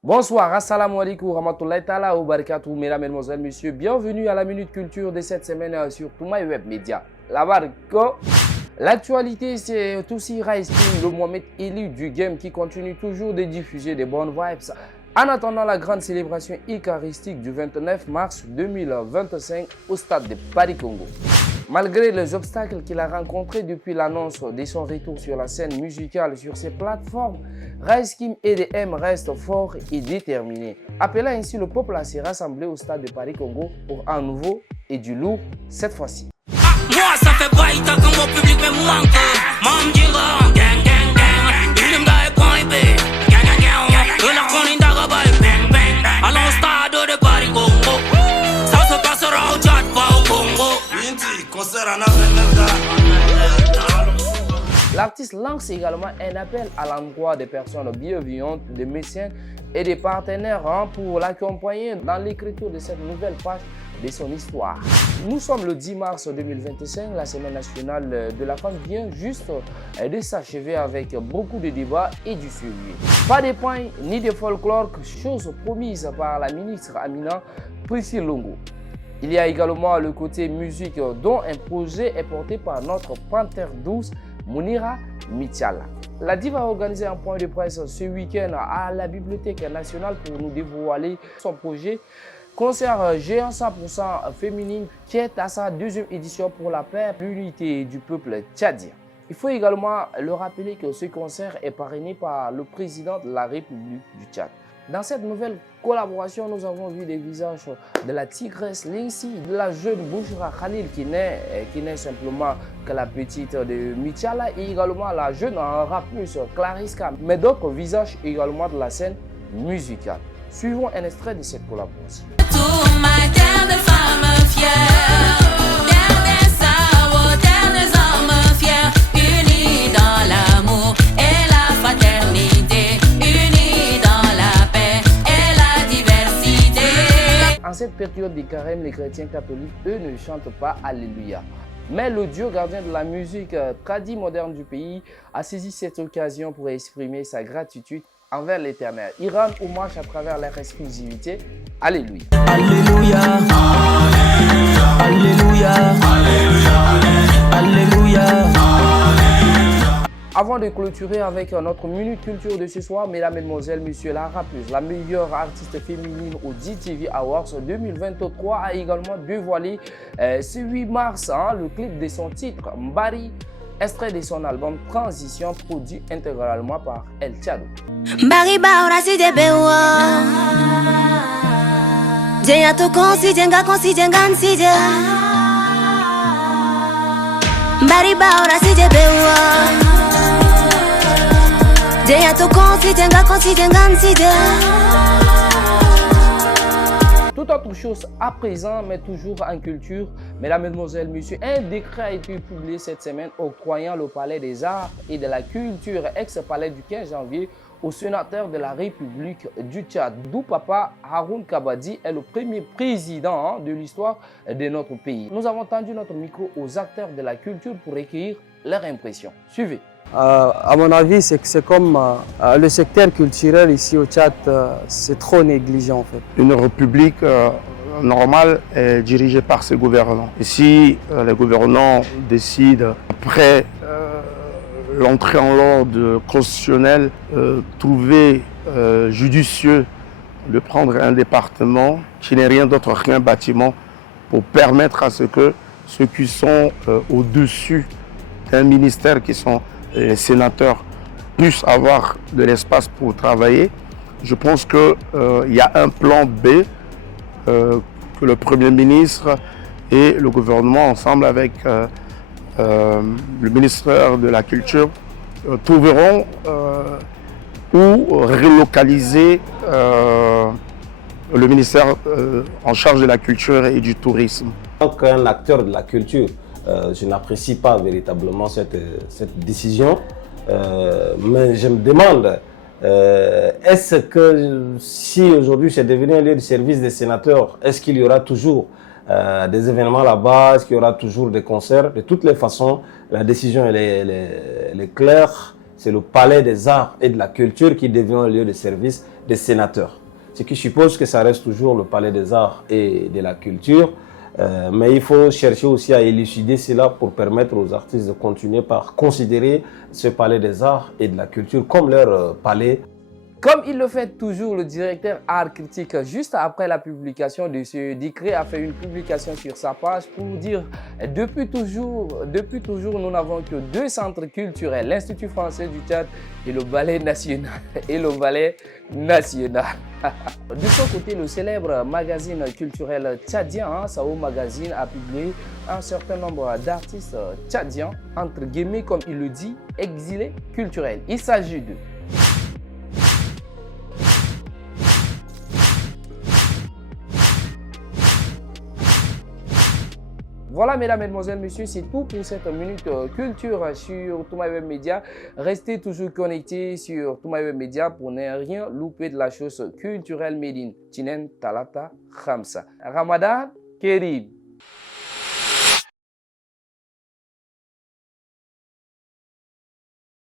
Bonsoir, assalamu alaikum, rahmatullahi ta'ala wa barakatuh, mesdames, mesdemoiselles, messieurs. Bienvenue à la Minute Culture de cette semaine sur Toumaï Web Media. La barco. L'actualité, c'est aussi Rice King, le Mohamed élu du game qui continue toujours de diffuser des bonnes vibes. En attendant la grande célébration eucharistique du 29 mars 2025 au stade de Paris-Congo. Malgré les obstacles qu'il a rencontrés depuis l'annonce de son retour sur la scène musicale sur ses plateformes, Rice King EDM reste fort et déterminé, appelant ainsi le peuple à se rassembler au stade de Paris-Congo pour un nouveau et du lourd cette fois-ci. Moi ça fait bail tant que mon public me manque. Mam dira gang gang gang. Il me gagne point B. Gang gang gang. De la colline d'Arabay bang bang. Allons au stade de Paris Congo. Ça se passera au Tchad pas au Congo. Inti concert en L'artiste lance également un appel à l'endroit des personnes bienveillantes, des mécènes et des partenaires pour l'accompagner dans l'écriture de cette nouvelle page de son histoire. Nous sommes le 10 mars 2025, la semaine nationale de la femme vient juste de s'achever avec beaucoup de débats et du suivi. Pas de points ni de folklore, chose promise par la ministre Amina Priscille Longo. Il y a également le côté musique dont un projet est porté par notre panthère douce Mounira Mitiala. La diva a organisé un point de presse ce week-end à la Bibliothèque nationale pour nous dévoiler son projet concert géant 100% féminine qui est à sa deuxième édition pour la paix et l'unité du peuple tchadien. Il faut également le rappeler que ce concert est parrainé par le président de la République du Tchad. Dans cette nouvelle collaboration, nous avons vu des visages de la tigresse Lindsay, de la jeune Bouchra Khalil qui n'est simplement que la petite de Mitiala et également la jeune rappeuse Clariska, mais d'autres visages également de la scène musicale. Suivons un extrait de cette collaboration. Tout ma terre de femmes fières, terre des savoirs, terre des hommes fiers, unis dans l'amour et la fraternité, unis dans la paix et la diversité. En cette période de carême, les chrétiens catholiques, eux, ne chantent pas Alléluia. Mais le Dieu gardien de la musique tradie moderne du pays a saisi cette occasion pour exprimer sa gratitude envers l'Éternel. Il rend hommage à travers leur exclusivité. Alléluia. Alléluia. Alléluia. Alléluia. Avant de clôturer avec notre Minute Culture de ce soir, mesdames, mesdemoiselles, messieurs, la rappeuse, la meilleure artiste féminine au DTV Awards 2023 a également dévoilé ce 8 mars le clip de son titre Mbari, extrait de son album Transition, produit intégralement par El Chado. Mbari baura si de bewa. Jenga to konsi jenga nside. Mbari baura si de bewa. Jenga to konsi jenga nside. Tout autre chose à présent, mais toujours en culture, mesdames, mesdemoiselles, messieurs, un décret a été publié cette semaine octroyant le Palais des Arts et de la Culture, ex-palais du 15 janvier, au sénateur de la République du Tchad, d'où Papa Haroun Kabadi est le premier président de l'histoire de notre pays. Nous avons tendu notre micro aux acteurs de la culture pour recueillir leurs impressions. Suivez. À mon avis, c'est comme le secteur culturel ici au Tchad, c'est trop négligé en fait. Une république normale est dirigée par ses gouvernants. Et si les gouvernants décident, après l'entrée en l'ordre constitutionnel, trouver judicieux de prendre un département qui n'est rien d'autre qu'un bâtiment pour permettre à ce que ceux qui sont au-dessus d'un ministère, qui sont les sénateurs, puissent avoir de l'espace pour travailler. Je pense qu'il y a un plan B que le Premier ministre et le gouvernement, ensemble avec le ministère de la Culture, trouveront où relocaliser le ministère en charge de la culture et du tourisme. En tant qu'un acteur de la culture, je n'apprécie pas véritablement cette décision, mais je me demande, est-ce que si aujourd'hui c'est devenu un lieu de service des sénateurs, est-ce qu'il y aura toujours des événements là-bas, est-ce qu'il y aura toujours des concerts? De toutes les façons, la décision elle est claire, c'est le palais des arts et de la culture qui devient un lieu de service des sénateurs. Ce qui suppose que ça reste toujours le palais des arts et de la culture, mais il faut chercher aussi à élucider cela pour permettre aux artistes de continuer par considérer ce palais des arts et de la culture comme leur palais. Comme il le fait toujours, le directeur Art Critique, juste après la publication de ce décret, a fait une publication sur sa page pour dire depuis toujours, nous n'avons que deux centres culturels, l'Institut français du Tchad et le Ballet national. De son côté, le célèbre magazine culturel tchadien, Sao Magazine, a publié un certain nombre d'artistes tchadiens, entre guillemets, comme il le dit, exilés culturels. Il s'agit de Voilà, mesdames, mesdemoiselles, messieurs, c'est tout pour cette minute culture sur Toumba Web Media. Restez toujours connectés sur Toumba Web Media pour ne rien louper de la chose culturelle Médine. Tinen Talata Khamsa. Ramadan Kerim.